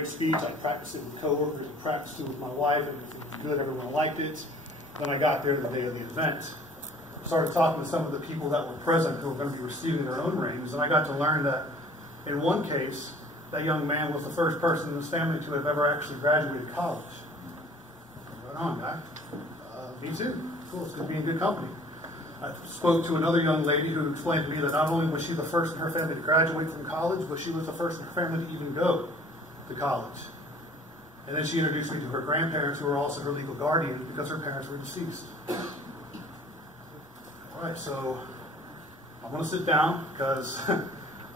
great speech. I practiced it with coworkers and practiced it with my wife, and it was good. Everyone liked it. Then I got there the day of the event. I started talking to some of the people that were present who were going to be receiving their own rings, and I got to learn that in one case, that young man was the first person in his family to have ever actually graduated college. Right on, guy. Me too. Cool. It's good to be in good company. I spoke to another young lady who explained to me that not only was she the first in her family to graduate from college, but she was the first in her family to even go to college. And then she introduced me to her grandparents, who were also her legal guardians because her parents were deceased. All right, so I'm going to sit down because a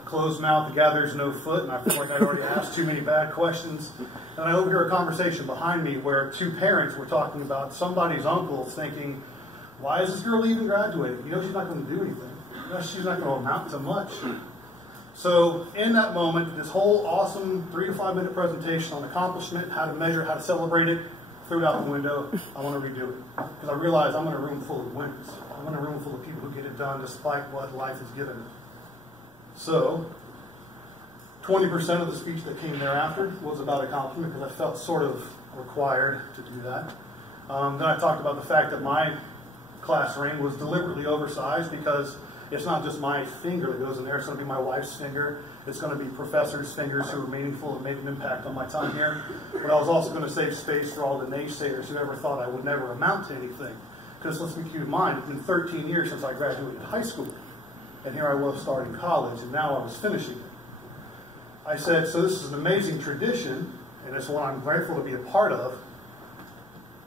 closed mouth gathers no foot, and I feel like I already asked too many bad questions. And I overhear a conversation behind me where two parents were talking about somebody's uncle thinking, why is this girl even graduating? You know she's not going to do anything. You know she's not going to amount to much. So in that moment, this whole awesome 3 to 5 minute presentation on accomplishment, how to measure, how to celebrate it, threw it out the window. I want to redo it. Because I realized I'm in a room full of winners. I'm in a room full of people who get it done despite what life has given them. So 20% of the speech that came thereafter was about accomplishment because I felt sort of required to do that. Then I talked about the fact that my class ring was deliberately oversized because it's not just my finger that goes in there. It's going to be my wife's finger. It's going to be professors' fingers who are meaningful and made an impact on my time here. But I was also going to save space for all the naysayers who ever thought I would never amount to anything. Because let's keep in mind, it's been 13 years since I graduated high school. And here I was starting college, and now I was finishing it. I said, so this is an amazing tradition, and it's one I'm grateful to be a part of.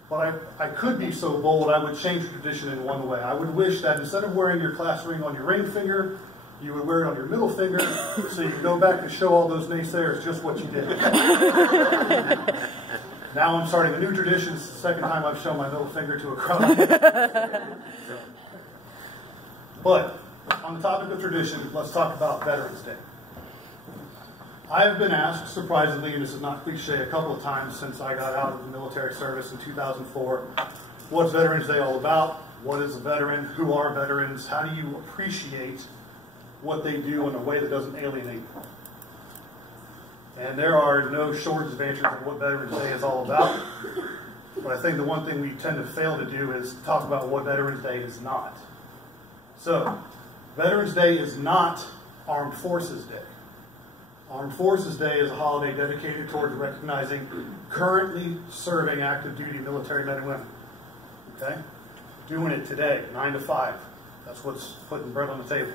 But I could be so bold, I would change the tradition in one way. I would wish that instead of wearing your class ring on your ring finger, you would wear it on your middle finger, so you can go back and show all those naysayers just what you did. Now I'm starting a new tradition. It's the second time I've shown my middle finger to a crowd. But on the topic of tradition, let's talk about Veterans Day. I have been asked, surprisingly, and this is not cliche, a couple of times since I got out of the military service in 2004, what's Veterans Day all about? What is a veteran? Who are veterans? How do you appreciate what they do in a way that doesn't alienate them? And there are no shortage of answers of what Veterans Day is all about. But I think the one thing we tend to fail to do is talk about what Veterans Day is not. So, Veterans Day is not Armed Forces Day. Armed Forces Day is a holiday dedicated toward recognizing currently serving active duty military men and women. Okay? Doing it today, 9 to 5. That's what's putting bread on the table.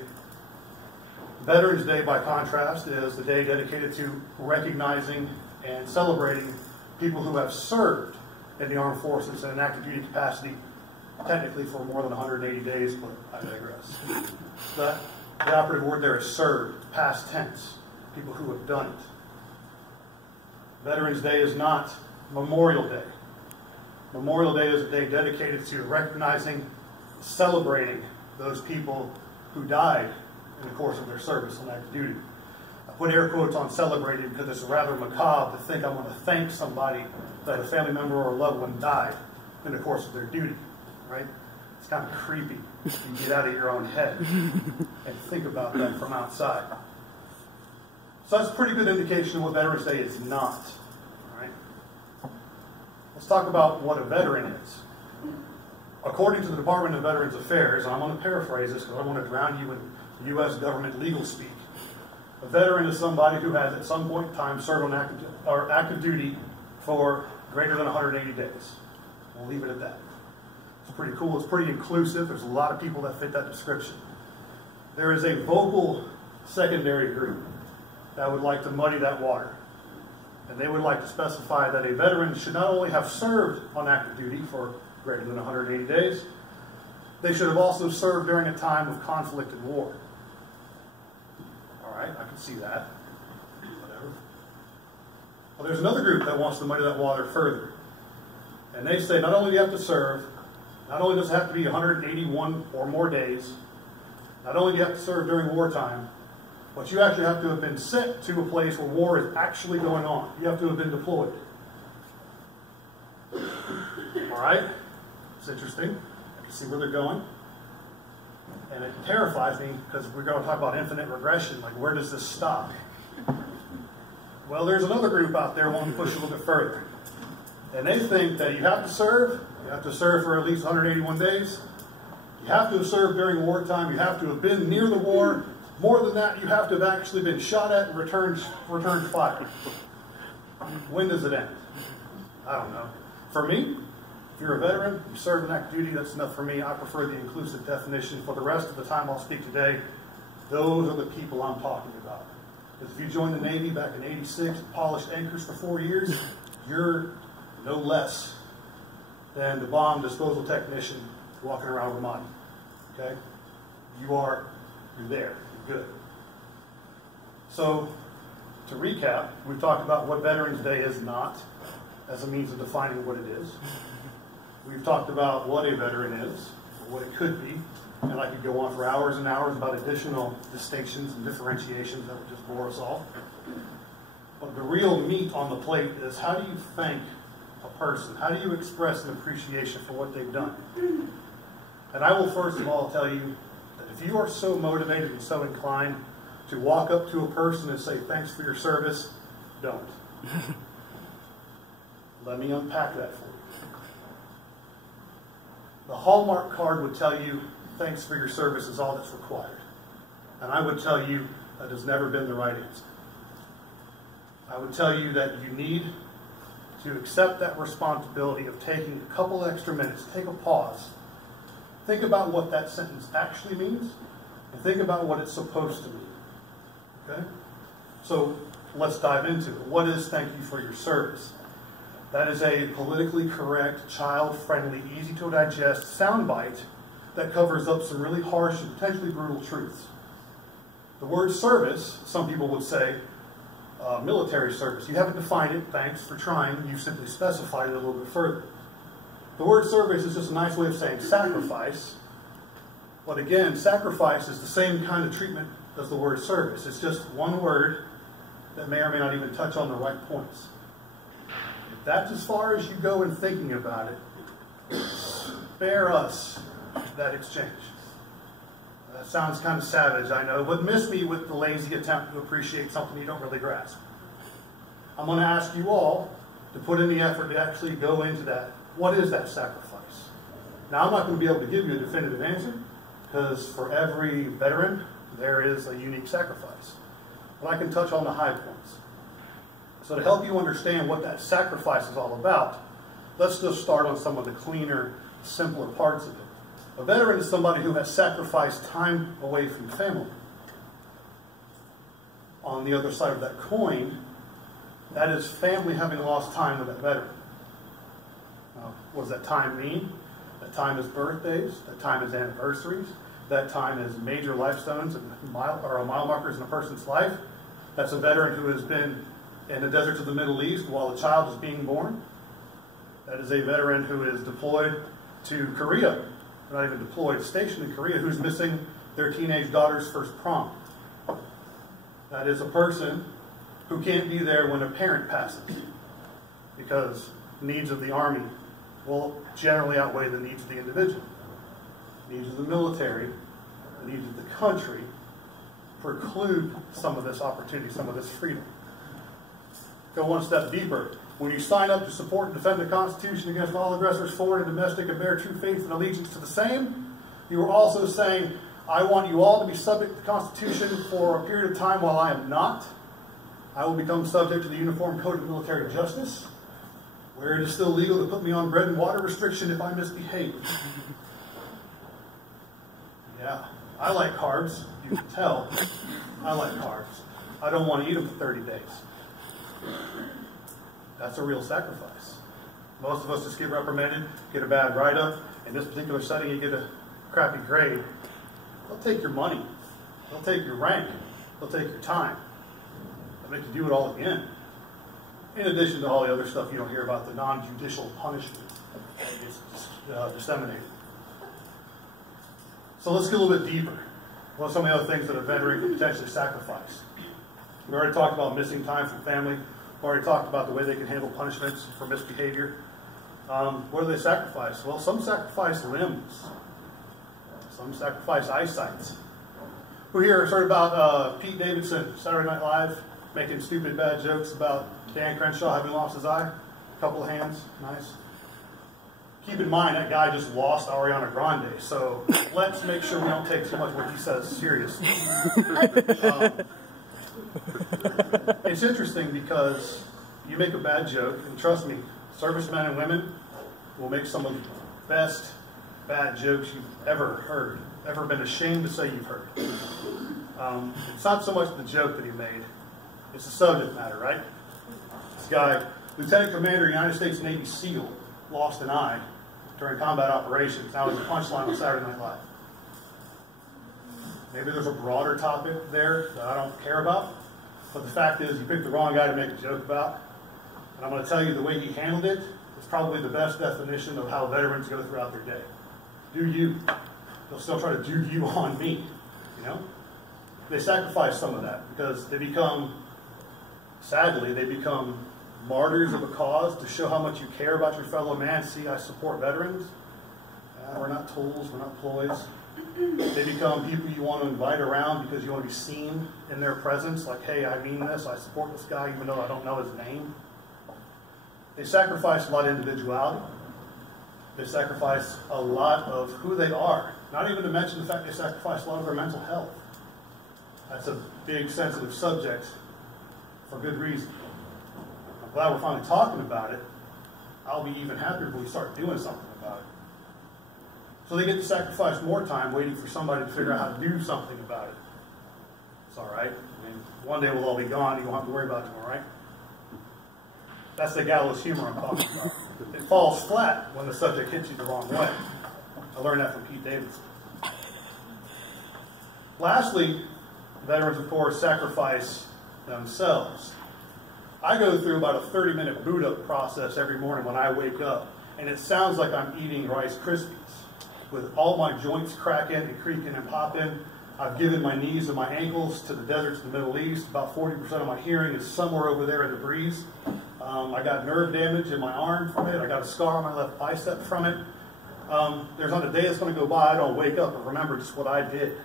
Veterans Day, by contrast, is the day dedicated to recognizing and celebrating people who have served in the armed forces in an active duty capacity, technically for more than 180 days, but I digress. The operative word there is served, past tense. People who have done it. Veterans Day is not Memorial Day. Memorial Day is a day dedicated to recognizing, celebrating those people who died in the course of their service on active duty. I put air quotes on celebrating because it's rather macabre to think I'm going to thank somebody that a family member or a loved one died in the course of their duty, right? It's kind of creepy. You get out of your own head and think about that from outside. So that's a pretty good indication of what Veterans Day is not. Right? Let's talk about what a veteran is. According to the Department of Veterans Affairs, and I'm going to paraphrase this because I don't want to drown you in U.S. government legal speak, a veteran is somebody who has at some point in time served on active duty for greater than 180 days. We'll leave it at that. It's pretty cool. It's pretty inclusive. There's a lot of people that fit that description. There is a vocal secondary group that would like to muddy that water. And they would like to specify that a veteran should not only have served on active duty for greater than 180 days, they should have also served during a time of conflict and war. All right, I can see that. Whatever. Well, there's another group that wants to muddy that water further. And they say not only do you have to serve, not only does it have to be 181 or more days, not only do you have to serve during wartime, but you actually have to have been sent to a place where war is actually going on. You have to have been deployed. All right? It's interesting. I can see where they're going. And it terrifies me because we're going to talk about infinite regression. Like, where does this stop? Well, there's another group out there wanting to push a little bit further. And they think that you have to serve for at least 181 days. You have to have served during wartime. You have to have been near the war. More than that, you have to have actually been shot at and returned fire. When does it end? I don't know. For me, if you're a veteran, you serve in active duty, that's enough for me. I prefer the inclusive definition. For the rest of the time I'll speak today, those are the people I'm talking about. Because if you joined the Navy back in '86 and polished anchors for 4 years, you're no less than the bomb disposal technician walking around with money. Okay? You're there. You're good. So, to recap, we've talked about what Veterans Day is not as a means of defining what it is. We've talked about what a veteran is, or what it could be, and I could go on for hours and hours about additional distinctions and differentiations that would just bore us all. But the real meat on the plate is, how do you thank a person? How do you express an appreciation for what they've done? And I will first of all tell you that if you are so motivated and so inclined to walk up to a person and say, thanks for your service, don't. Let me unpack that for you. The Hallmark card would tell you, thanks for your service is all that's required. And I would tell you that has never been the right answer. I would tell you that you need to accept that responsibility of taking a couple extra minutes, take a pause, think about what that sentence actually means, and think about what it's supposed to mean. Okay? So let's dive into it. What is thank you for your service? That is a politically correct, child-friendly, easy-to-digest soundbite that covers up some really harsh and potentially brutal truths. The word service, some people would say, military service. You haven't defined it, thanks for trying. You've simply specified it a little bit further. The word service is just a nice way of saying sacrifice. But again, sacrifice is the same kind of treatment as the word service. It's just one word that may or may not even touch on the right points. If that's as far as you go in thinking about it, spare us that exchange. That sounds kind of savage, I know, but miss me with the lazy attempt to appreciate something you don't really grasp. I'm going to ask you all to put in the effort to actually go into that. What is that sacrifice? Now, I'm not going to be able to give you a definitive answer, because for every veteran, there is a unique sacrifice. But I can touch on the high points. So to help you understand what that sacrifice is all about, let's just start on some of the cleaner, simpler parts of it. A veteran is somebody who has sacrificed time away from family. On the other side of that coin, that is family having lost time with that veteran. Now, what does that time mean? That time is birthdays, that time is anniversaries, that time is major life-stones and mile markers in a person's life. That's a veteran who has been in the deserts of the Middle East while a child is being born. That is a veteran who is deployed to Korea, not even deployed, stationed in Korea, who's missing their teenage daughter's first prom. That is a person who can't be there when a parent passes, because the needs of the Army will generally outweigh the needs of the individual. The needs of the military, the needs of the country preclude some of this opportunity, some of this freedom. Go one step deeper. When you sign up to support and defend the Constitution against all aggressors, foreign and domestic, and bear true faith and allegiance to the same, you are also saying, I want you all to be subject to the Constitution for a period of time while I am not. I will become subject to the Uniform Code of Military Justice, where it is still legal to put me on bread and water restriction if I misbehave. Yeah, I like carbs. You can tell. I like carbs. I don't want to eat them for 30 days. That's a real sacrifice. Most of us just get reprimanded, get a bad write-up. In this particular setting, you get a crappy grade. They'll take your money. They'll take your rank. They'll take your time. They'll make you do it all again. In addition to all the other stuff you don't hear about, the non-judicial punishment that gets disseminated. So let's get a little bit deeper. What are some of the other things that a veteran could potentially sacrifice? We already talked about missing time from family. We already talked about the way they can handle punishments for misbehavior. What do they sacrifice? Well, some sacrifice limbs. Some sacrifice eyesight. Who here has heard about Pete Davidson, Saturday Night Live? making stupid bad jokes about Dan Crenshaw having lost his eye? A couple of hands, nice. Keep in mind that guy just lost Ariana Grande, so let's make sure we don't take too much what he says seriously. It's interesting because you make a bad joke, and trust me, servicemen and women will make some of the best bad jokes you've ever heard, ever been ashamed to say you've heard. It's not so much the joke that he made, it's the subject matter, right? This guy, Lieutenant Commander, United States Navy SEAL, lost an eye during combat operations. Now he's a punchline on Saturday Night Live. Maybe there's a broader topic there that I don't care about, but the fact is you picked the wrong guy to make a joke about. And I'm going to tell you the way he handled it is probably the best definition of how veterans go throughout their day. Do you. They'll still try to do you on me, you know? They sacrifice some of that because they become, sadly, they become martyrs of a cause to show how much you care about your fellow man. See, I support veterans. We're not tools, we're not ploys. They become people you want to invite around because you want to be seen in their presence. Like, hey, I mean this, I support this guy even though I don't know his name. They sacrifice a lot of individuality. They sacrifice a lot of who they are. Not even to mention the fact they sacrifice a lot of their mental health. That's a big, sensitive subject for good reason. I'm glad we're finally talking about it. I'll be even happier if we start doing something about it. So they get to sacrifice more time waiting for somebody to figure out how to do something about it. It's all right. I mean, one day we'll all be gone. You won't have to worry about it anymore, right? That's the gallows humor I'm talking about. It falls flat when the subject hits you the wrong way. I learned that from Pete Davidson. Lastly, veterans, of course, sacrifice themselves. I go through about a 30-minute boot up process every morning when I wake up, and it sounds like I'm eating Rice Krispies, with all my joints cracking and creaking and popping. I've given my knees and my ankles to the deserts of the Middle East. About 40% of my hearing is somewhere over there in the breeze. I got nerve damage in my arm from it. I got a scar on my left bicep from it. There's not a day that's going to go by I don't wake up and remember just what I did.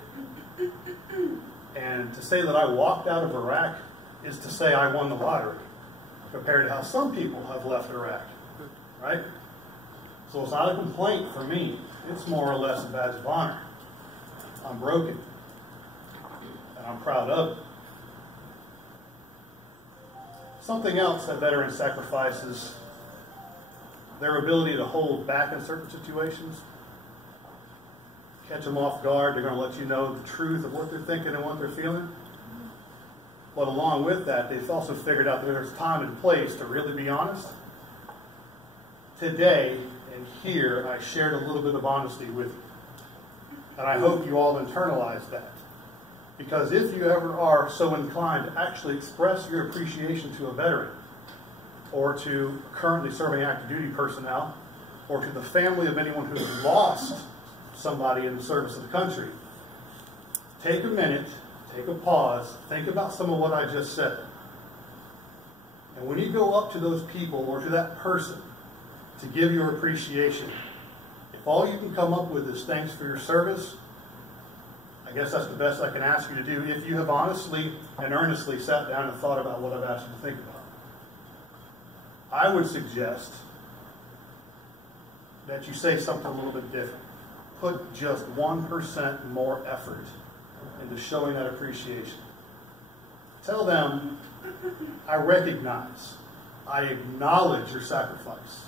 And to say that I walked out of Iraq is to say I won the lottery, compared to how some people have left Iraq, right? So it's not a complaint for me. It's more or less a badge of honor. I'm broken, and I'm proud of it. Something else that veterans sacrifice is their ability to hold back in certain situations. Catch them off guard, they're going to let you know the truth of what they're thinking and what they're feeling. But along with that, they've also figured out that there's time and place to really be honest. Today and here, I shared a little bit of honesty with you. And I hope you all internalize that. Because if you ever are so inclined to actually express your appreciation to a veteran, or to currently serving active duty personnel, or to the family of anyone who's lost somebody in the service of the country, take a minute, take a pause, think about some of what I just said. And when you go up to those people or to that person to give your appreciation, if all you can come up with is thanks for your service, I guess that's the best I can ask you to do if you have honestly and earnestly sat down and thought about what I've asked you to think about. I would suggest that you say something a little bit different. Put just 1% more effort into showing that appreciation. Tell them, I recognize, I acknowledge your sacrifice.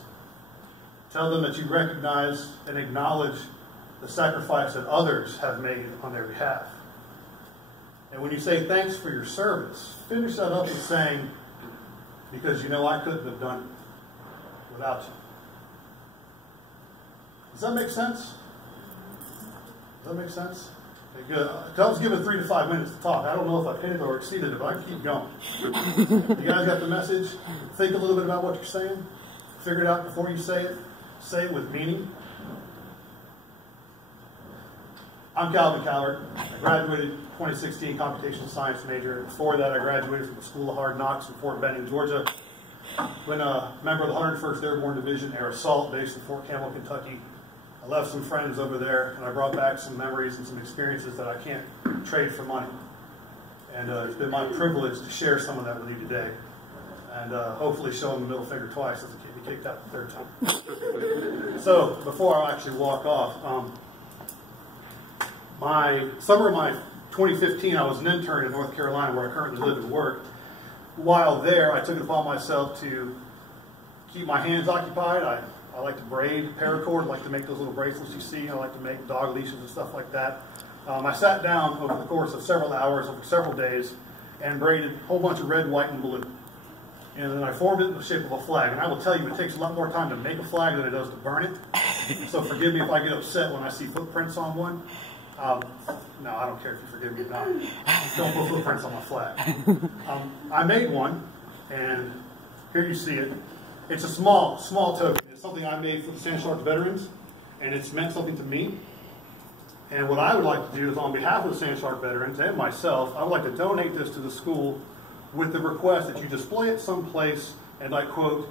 Tell them that you recognize and acknowledge the sacrifice that others have made on their behalf. And when you say thanks for your service, finish that up with saying, because you know I couldn't have done it without you. Does that make sense? Does that make sense? Okay, good. I was given 3 to 5 minutes to talk. I don't know if I've hit it or exceeded it, but I can keep going. You guys got the message? Think a little bit about what you're saying. Figure it out before you say it. Say it with meaning. I'm Calvin Callard. I graduated 2016 computational science major. Before that, I graduated from the School of Hard Knocks in Fort Benning, Georgia. Been a member of the 101st Airborne Division Air Assault based in Fort Campbell, Kentucky. I left some friends over there, and I brought back some memories and some experiences that I can't trade for money. And it's been my privilege to share some of that with you today. And hopefully show them the middle finger twice doesn't get me kicked out the third time. So before I actually walk off, summer of my 2015, I was an intern in North Carolina where I currently live and work. While there, I took it upon myself to keep my hands occupied. I like to braid paracord, I like to make those little bracelets you see. I like to make dog leashes and stuff like that. I sat down over the course of several hours, over several days, and braided a whole bunch of red, white, and blue. And then I formed it in the shape of a flag. And I will tell you, it takes a lot more time to make a flag than it does to burn it. So forgive me if I get upset when I see footprints on one. No, I don't care if you forgive me or not. Don't put footprints on my flag. I made one, and here you see it. It's a small token. It's something I made for the SSV Veterans, and it's meant something to me. And what I would like to do is, on behalf of the SSV Veterans and myself, I would like to donate this to the school with the request that you display it someplace and, I quote,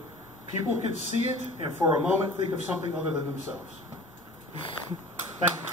people can see it and for a moment think of something other than themselves. Thank you.